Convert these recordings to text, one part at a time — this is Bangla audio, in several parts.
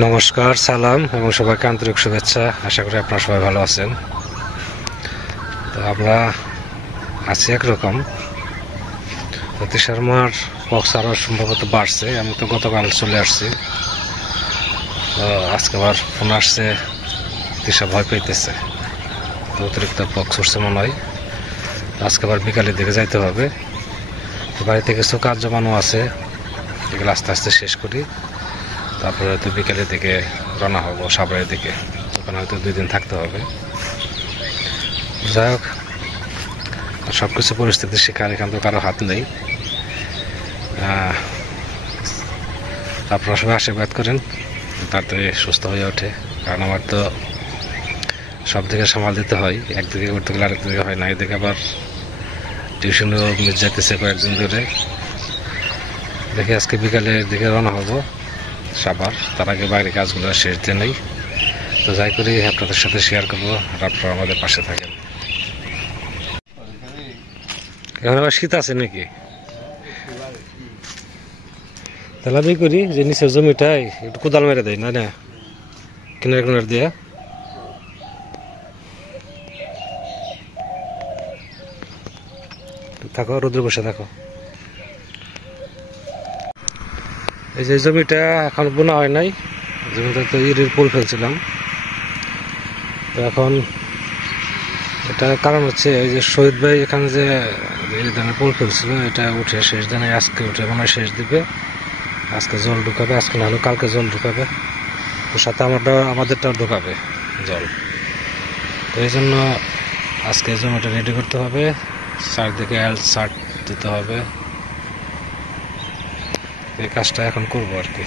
নমস্কার, সালাম এবং সবাইকে আন্তরিক শুভেচ্ছা। আশা করি আপনারা সবাই ভালো আছেন। তো আমরা আছি একরকম, শর্মার পক্স আরও সম্ভবত বাড়ছে। আমি তো গতকাল চলে আসছি, তো আজকে আবার ফোন আসছে, তৃষা ভয় পাইতেছে, তো অতিরিক্ত পক্স উঠছে মনে হয়। আজকে আবার বিকালের দিকে যাইতে হবে। বাড়িতে কিছু কাজ জমানো আছে, এগুলো আস্তে আস্তে শেষ করি, তারপরে হয়তো বিকেলের দিকে রওনা হব সাভারের দিকে। ওখানে হয়তো 2 দিন থাকতে হবে। যাই হোক, সব কিছু পরিস্থিতি শেখার এখান তো কারো হাত নেই। আপনারা সবাই আশীর্বাদ করেন তাড়াতাড়ি সুস্থ হয়ে ওঠে, কারণ আমার তো সব দিকে সামাল দিতে হয়। একদিকে করতে গেলে আরেক দিকে হয় না। এদিকে আবার টিউশনও মিস যাইতেছে কয়েকদিন ধরে। দেখি আজকে বিকালের দিকে রওনা হব সাভার, তার আগে বাইরের কাজগুলো শেষ দিয়ে নেই। তো যাই করি আপনাদের সাথে শেয়ার করবো, আর আপনারা আমাদের পাশে থাকেন। এখন আবার শীত আছে নাকি? তাহলে করি যে নিচের জমিটাই একটু কোদাল মেরে দেয় না, না কিনারে কিনার দিয়ে থাকো, রোদ্রে বসে থাকো। এই যে জমিটা এখন বোনা হয় নাই, জমিটা তো ইরির পোল ফেলছিলাম। তো এখন এটার কারণ হচ্ছে এই যে শহীদ ভাই এখানে যে ধানের পোল ফেলছিল, এটা উঠে শেষ ধানে আজকে উঠে মনে হয় শেষ দিবে। আজকে জল ঢুকাবে, আজকে না হলে কালকে জল ঢুকাবে, ওর সাথে আমাদেরটাও ঢুকাবে জল। তো এই জন্য আজকে জমিটা রেডি করতে হবে, চারদিকে সার্ট দিতে হবে। এই কাজটা এখন করবো আর কি।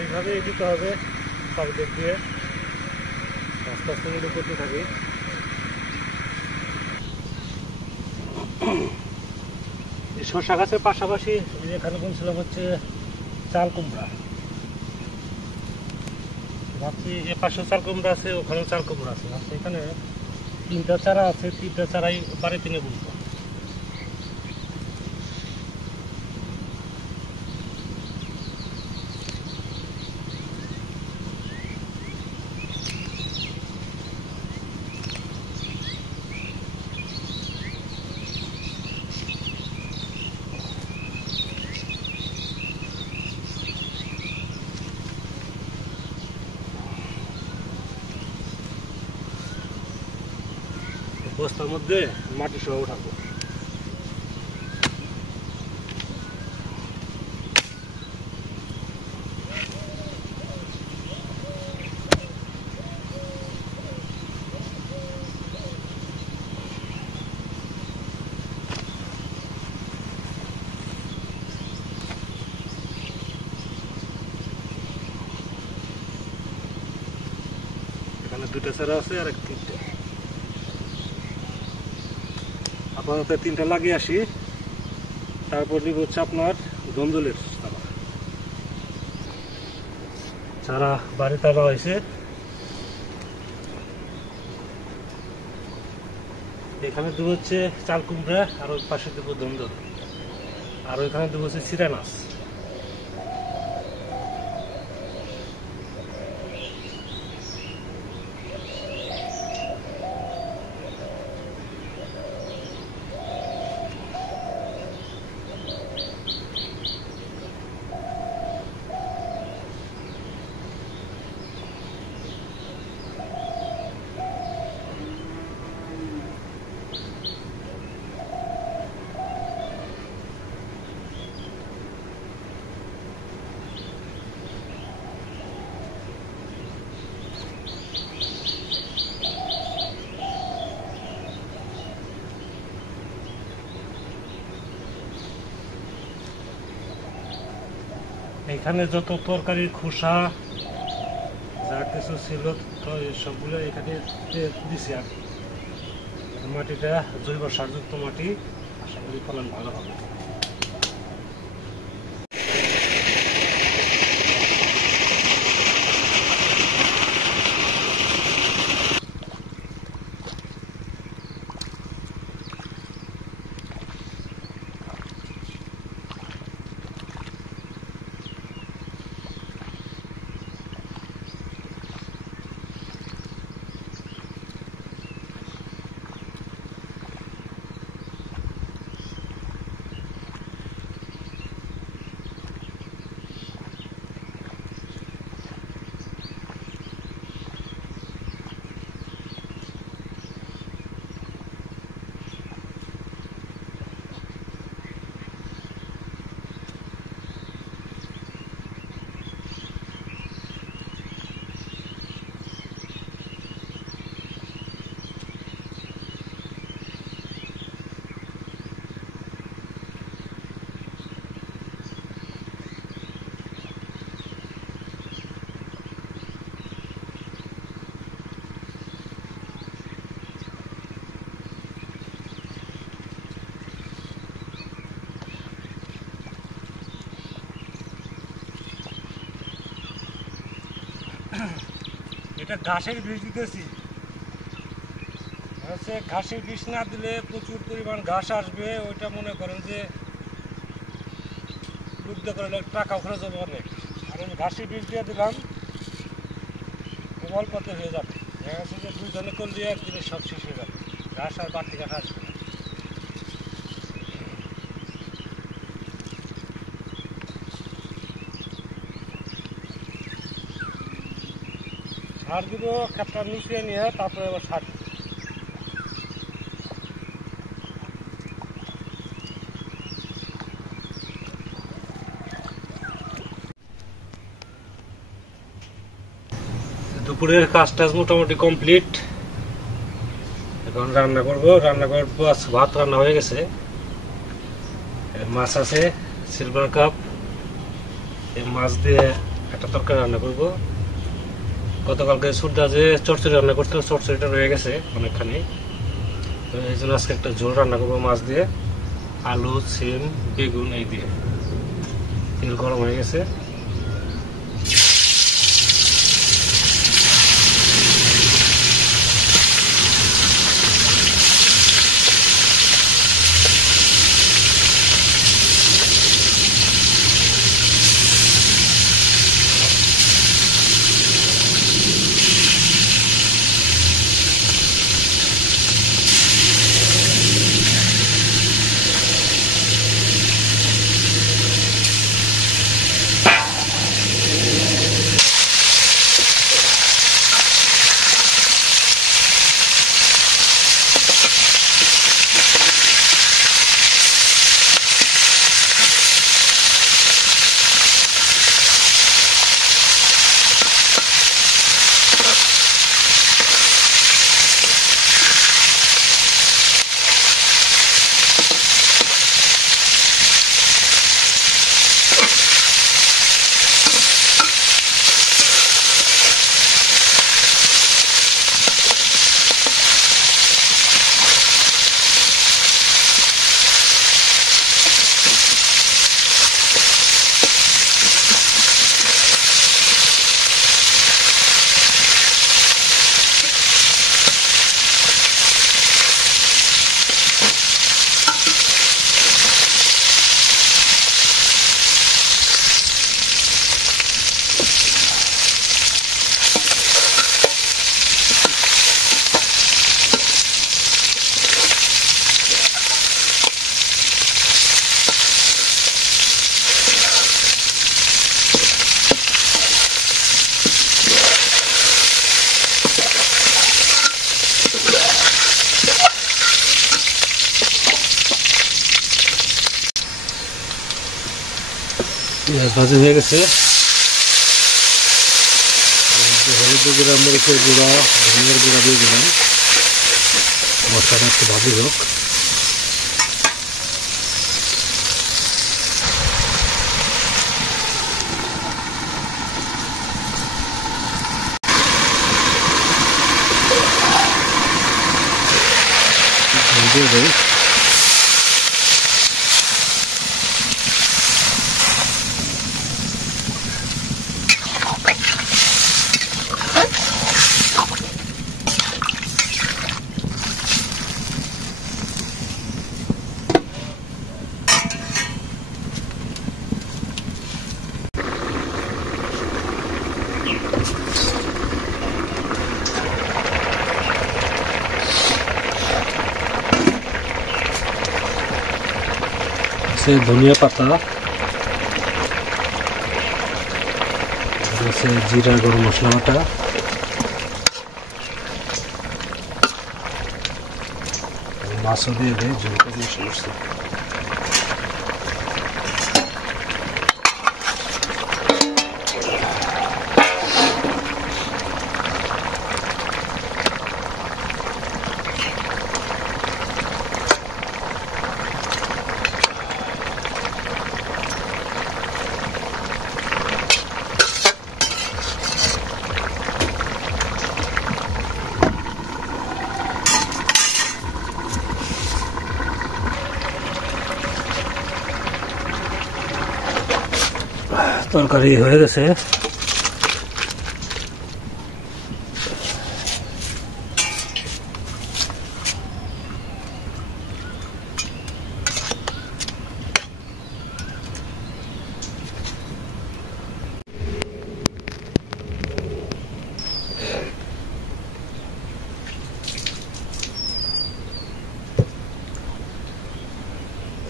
এইভাবে দিতে হবে সব দিক দিয়ে, আস্তে আস্তে মিলে করতে থাকি। শসা গাছের পাশাপাশি এখানে বলছিলাম হচ্ছে চাল কুমড়া, ভাবছি এ পাশে চাল কুমড়া আছে, ওখানে চাল কুমড়া আছে। ভাবছি এখানে 3টা চারা আছে, 3টা চারাই বাড়িতে নিয়ে বুঝবো। বস্তার মধ্যে মাটি সহ উঠাবো। এখানে 2টা চারা আছে আর 3টা, আপাতত 3টা লাগিয়ে আসি। তারপর নিব হচ্ছে আপনার গন্ধলের চারা, বাড়ি তারা হয়েছে। এখানে দেবো হচ্ছে চাল কুমড়া, আর ওই পাশে দেবো ধন্দল, আর ওইখানে দেবো হচ্ছে চিরা মাছ। এখানে যত তরকারির খোসা যা কিছু ছিল তো সবগুলো এখানে দিছি। আর মাটিটা জৈব সারযুক্ত মাটি, আশা করি ফলন ভালো হবে। এটা ঘাসের বীজ দিতেছি। হচ্ছে ঘাসের বীজ না দিলে প্রচুর পরিমাণ ঘাস আসবে, ওইটা মনে করেন যে লুব্ধ করে টাকা খরচ হবে অনেক। আর আমি ঘাসের বীজ দিয়ে দিলাম, অল্পতে হয়ে যাবে। দেখা যাচ্ছে যে 2 জনে করলে একদিনে সব শেষ হয়ে যাবে, ঘাস আর বাড়তি ঘাস আসবে না। সার দিব খেতটা মিশিয়ে নিয়ে তারপরে আবার সার দিব। দুপুরের কাজ টাজ মোটামুটি কমপ্লিট। এখন রান্না করবো। রান্না করার পর ভাত রান্না হয়ে গেছে, মাছ আছে সিলভার কাপ, এই মাছ দিয়ে একটা তরকারি রান্না করবো। গতকালকে সুরদা যে চচ্চড়ি রান্না করতে, চচ্চড়িটা রয়ে গেছে অনেকখানি, তো এই জন্য আজকে একটা ঝোল রান্না করবো মাছ দিয়ে, আলু, সিম, বেগুন এই দিয়ে। তেল গরম হয়ে গেছে। ভাজি হয়ে গেছে। হলুদের গুঁড়া, মরিচের গুঁড়া, ধনিয়ার গুঁড়া দিয়ে দিলাম। মশলাটা একটু ভাজি হোক। দিয়ে দেই। ধনিয়া পাতা, জিরা, গরম মশলা বাটা, মাছও দিয়ে দেয়, ঝোলটা দিয়ে সমস্যা। তরকারি হয়ে গেছে।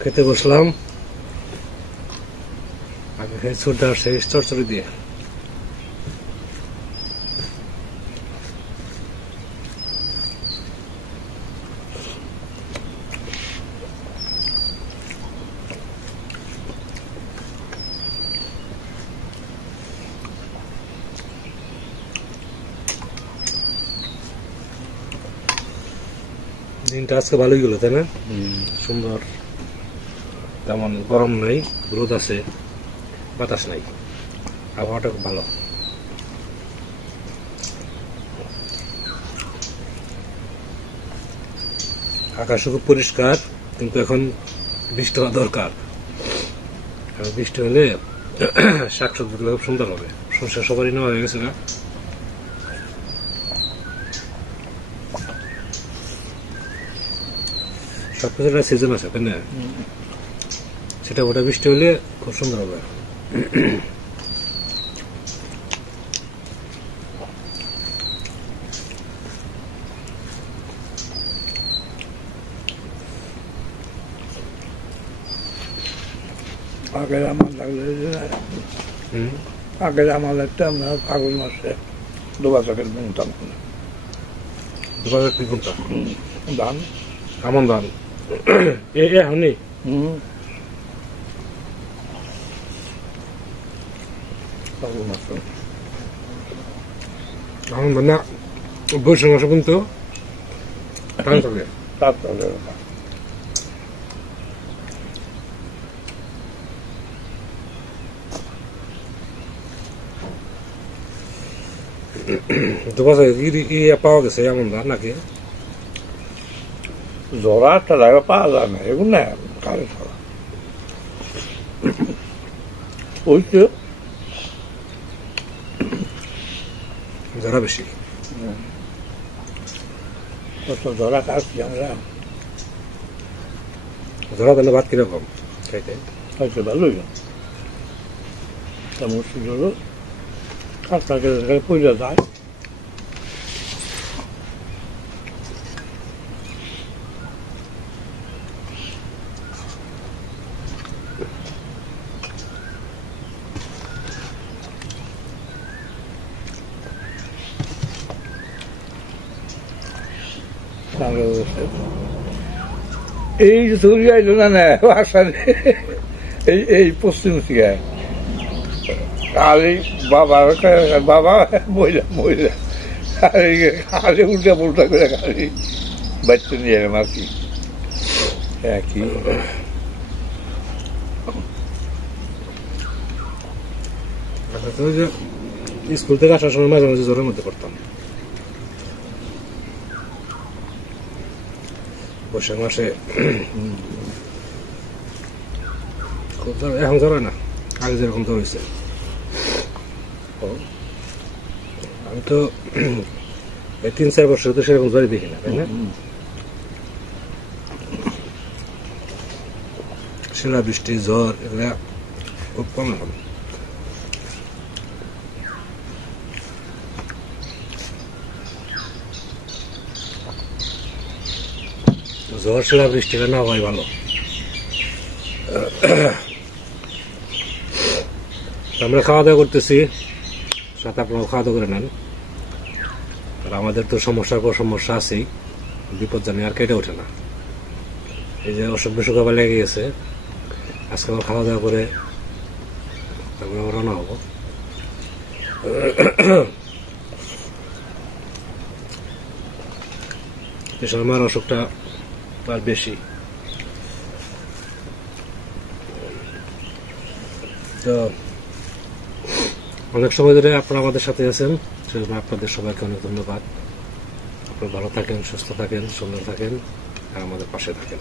খেতে বসলাম। আগে ছোটদার সেই চচ্চড়ি দিয়ে। দিনটা আজকে ভালোই গেল, তাই না? সুন্দর, তেমন গরম নেই, রোদ আছে, বাতাস নাই, আবহাওয়াটা খুব ভালো। আকাশ খুব পরিষ্কার, কিন্তু এখন বৃষ্টি হওয়া দরকার। বৃষ্টি হলে শাকসবজিগুলো খুব সুন্দর হবে। শস্য সবারই নেওয়া হয়ে গেছে না? সবকিছুর একটা সিজন আছে, তাই না? সেটা ওটা বৃষ্টি হলে খুব সুন্দর হবে। আগের আমার লাগলে আগের আমার লাগতে আমরা ফাগুন মাসে দুবা চাকের বুনতাম। দুবা চাক কি বুনতাম? ধান, আমন ধান। এ হনি ফাগুন মাসে আমন ধান না, বৈশাখ মাসে বুনতো ধান চলে। তারপরে দুবা চাক পাওয়া গেছে আমন ধান নাকি? জোড়া একটা জায়গা পাওয়া যায় না, এগুলো না কারে ছড়া ওই তো যারা বেশি জোড়া কাটছি আমরা। জোড়া ধানে ভাত কিরকম খাইতে? হয়তো ভালোই তেমন সুযোগ কাটটাকে পয়লা যায়। এই যে ধরি আইল না না আসার এই পশ্চিম থেকে খালি বাবা মহিলা মহিলা খালি উল্টা পুল্টা করে খালি বাচ্চা নিয়ে এলাম আর কি একই তো ওই যে স্কুল থেকে আসার সময় মাঝে মাঝে জ্বরের মধ্যে পড়তাম। বৈশাখ মাসে খুব জ্বর, এখন জ্বর হয় না, আগে যেরকম জ্বর হয়েছে। আমি তো এই 3-4 বছর তো সেরকম জ্বরই দেখি না, তাই না? শিলা বৃষ্টি জ্বর এগুলা খুব কম এখন। জ্বর শিলা বৃষ্টিটা না হয় ভালো। আমরা খাওয়া দাওয়া করতেছি, সাথে আপনারাও খাওয়া দাওয়া করে নেন। আর আমাদের তো সমস্যার পর সমস্যা আছেই, বিপদ জানি আর কেটে ওঠে না। এই যে অসুখ বিসুখ আবার লেগে গেছে, আজকে আবার খাওয়া দাওয়া করে তারপরে আবার রান্না হবো। এসব আমার অসুখটা আর বেশি। তো অনেক সময় ধরে আপনারা আমাদের সাথে আছেন, সেজন্য আপনাদের সবাইকে অনেক ধন্যবাদ। আপনারা ভালো থাকেন, সুস্থ থাকেন, সুন্দর থাকেন আর আমাদের পাশে থাকেন।